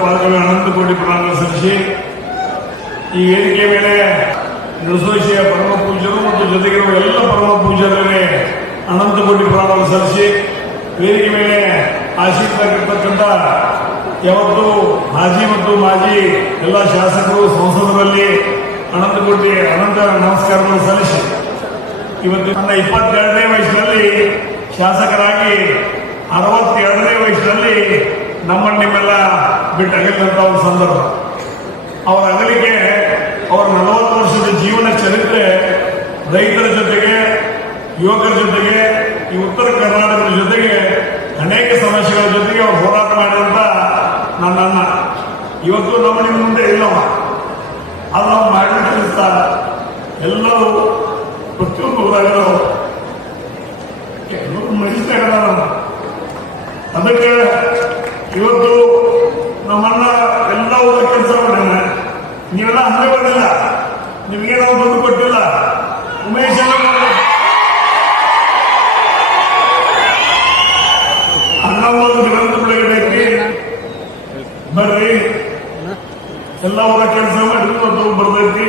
ಪಾದಗಳಿಗೆ ಅನಂತ ಕೋಟಿ ಪ್ರಣಾಮ ಸಲ್ಲಿಸಿ ಈ ವೇದಿಕೆ ಮೇಲೆ ನರಸೋಶಿಯ ಪರಮ ಪೂಜ್ಯರು ಮತ್ತು ಜೊತೆಗಿರುವ ಎಲ್ಲ ಪರಮ ಪೂಜ್ಯರಿಗೆ ಅನಂತ ಕೋಟಿ ಪ್ರಣಾಮ ಸಲ್ಲಿಸಿ ವೇದಿಕೆ ಮೇಲೆ ಆಶೀರ್ವಾಗಿರ್ತಕ್ಕಂಥ ಯಾವತ್ತು ಮಾಜಿ ಮತ್ತು ಮಾಜಿ ಎಲ್ಲ ಶಾಸಕರು ಸಂಸದರಲ್ಲಿ ಅನಂತ ಕೋಟಿ ಅನಂತ ನಮಸ್ಕಾರಗಳು ಸಲ್ಲಿಸಿ ಇವತ್ತು ನನ್ನ 22ನೇ ವಯಸ್ಸಿನಲ್ಲಿ ಶಾಸಕರಾಗಿ 62ನೇ ವಯಸ್ಸಿನಲ್ಲಿ ನಿಮ್ಮೆಲ್ಲ ಬಿಟ್ಟು ಅಗಲಿದಂತ ಒಂದು ಸಂದರ್ಭ. ಅವರ ಅಗಲಿಕೆ ಅವರ 40 ವರ್ಷದ ಜೀವನ ಚರಿತ್ರೆ ರೈತರ ಜೊತೆಗೆ ಯುವಕರ ಜೊತೆಗೆ ಈ ಉತ್ತರ ಕರ್ನಾಟಕದ ಜೊತೆಗೆ ಅನೇಕ ಸಮಸ್ಯೆಗಳ ಜೊತೆಗೆ ಅವರು ಹೋರಾಟ ಮಾಡಿದಂತ ನನ್ನ ಇವತ್ತು ನಮ್ಮ ಮುಂದೆ ಇಲ್ಲವ ಅದು ನಾವು ಮಾಡಲಿಕ್ಕಿಂತ ಎಲ್ಲರೂ ಪ್ರತಿಯೊಂದು ಊರಾಗಲು ಮಹಿಳೆಯರ ಅದಕ್ಕೆ ಇವತ್ತು ನಮ್ಮನ್ನ ಎಲ್ಲ ಊರ ಕೆಲಸ ಮಾಡಿಲ್ಲ. ನೀವೆಲ್ಲ ಹಂಗೆ ಬಂದಿಲ್ಲ, ನಿಮಗೆ ನಾವು ದುಡ್ಡು ಕೊಟ್ಟಿಲ್ಲ. ಉಮೇಶ್ ಅಣ್ಣ ಒಂದು ಗ್ರಂಥ ಬಿಡುಗಡೆಗೆ ಬರ್ರಿ, ಎಲ್ಲ ಊರ ಕೆಲಸ ಮಾಡಿ ಬರ್ತೈತಿ.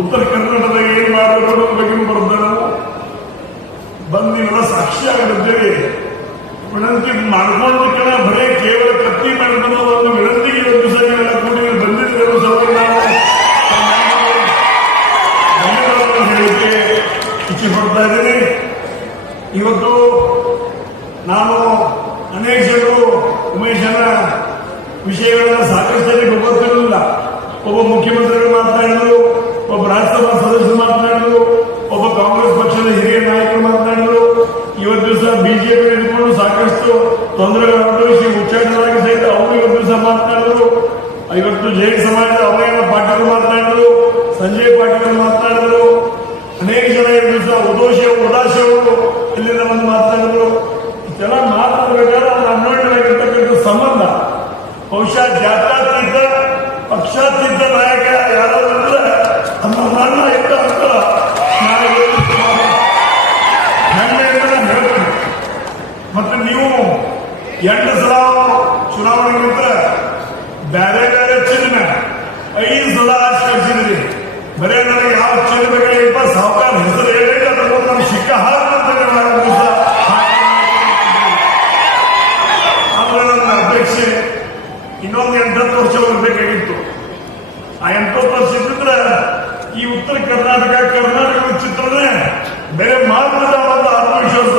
ಉತ್ತರ ಕರ್ನಾಟಕದಾಗ ಏನ್ ಮಾಡಬೇಕು ಬಗ್ಗೆ ಬರ್ತಾನೆ ಬಂದಿಲ್ಲ, ಸಾಕ್ಷಿ ಆಗಿದ್ದೇವೆ. ವಿನಂತಿ ಮಾಡ್ಕೊಳ್ಳೋದಕ್ಕೆಲ್ಲ ಬರೀ ಕೇವಲ ಕತ್ತಿ ಮಾಡ್ಕೊಂಡು ಒಂದು ವಿನಂತಿಗೆ ಒಂದು ದಿವಸ ಕೂಡಿ ಬಂದಿದ್ದೇವೆ ಹೇಳಿಕೆ ಇಚ್ಛೆ ಪಡ್ತಾ ಇದ್ದೀನಿ. ಇವತ್ತು ನಾನು ಅನೇಕ ಜನರು ಉಮೇಶನ ವಿಷಯಗಳನ್ನ ಸಾಕಷ್ಟು ಜನರಿಗೆ ಗೊತ್ತಿರಲಿಲ್ಲ. ಒಬ್ಬ ಮುಖ್ಯಮಂತ್ರಿಗಳು ಮಾತನಾಡಿದರು, ಒಬ್ಬ ರಾಜ್ಯಸಭಾ ಸದಸ್ಯರು ಮಾತನಾಡಿದರು, ಒಬ್ಬ ಕಾಂಗ್ರೆಸ್ ಪಕ್ಷದ ಹಿರಿಯ ನಾಯಕರು ಮಾತನಾಡಿದರು. ಇವತ್ತು ದಿವಸ ಬಿಜೆಪಿ ಹಿಡಿದುಕೊಂಡು ಸಾಕಷ್ಟು ತೊಂದರೆಗಳು ಅನುಭವಿಸಿ ಉಚ್ಚಾಟರಾಗಿ ಸಹಿತ ಅವರು ಇವತ್ತು ದಿವಸ ಮಾತನಾಡಿದರು. ಇವತ್ತು ಜೈನ ಸಮಾಜದ ಅವರೇನ ಪಾಟೀಲ್ ಮಾತನಾಡಿದರು, ಸಂಜಯ್ ಪಾಟೀಲ್ ಮಾತನಾಡಿದರು. ಅನೇಕ ಜನ ಇವತ್ತು ದಿವಸ ಉದಾಶಿಯವರು ಇಲ್ಲಿಂದ ಬಂದು ಮಾತನಾಡಿದರು. ಇಷ್ಟೆಲ್ಲ ಮಾತನಾಡಬೇಕಾದ್ರೆ ಅದು ಅನ್ವಯವಾಗಿರ್ತಕ್ಕಂಥ ಸಂಬಂಧ ಬಹುಶಃ ಜಾತ್ಯಾತೀತ ಪಕ್ಷಾತೀತ ನಾಯಕ ಯಾರಾದ್ರೂ ನಮ್ಮ ಮಣ್ಣ ಇದ್ದ ಅಂತ ಹೇಳ್ತೀನಿ. ಮತ್ತೆ ನೀವು 8 ಸಲ ಚುನಾವಣೆಗಿಂತ ಬೇರೆ ಬೇರೆ ಚಿಹ್ನೆ 5 ಸಲ ಆಚೆ ಕಳಿಸಿದ್ರಿ. ಬರೇ ನನಗೆ ಯಾವ ಚಿಹ್ನೆ ಬೇಕಾಗಿಪ್ಪ ಸಾವುಕಾರ ಹೆಸರು ಹೇಳಿ ಅದನ್ನು ನಮ್ಗೆ ಸಿಕ್ಕ ಹಾಕಂತಾನೆ ಆದ್ರೆ ನನ್ನ ಅಪೇಕ್ಷೆ ಇನ್ನೊಂದು 8-10 ವರ್ಷ ಬೇಕಾಗಿತ್ತು. ಆ 8 ವರ್ಷ ಇದ್ದಿದ್ರೆ ಈ ಉತ್ತರ ಕರ್ನಾಟಕದ ಚಿತ್ರನೇ ಬೇರೆ ಮಾರ್ಗದ ಆತ್ಮವಿಶ್ವಾಸ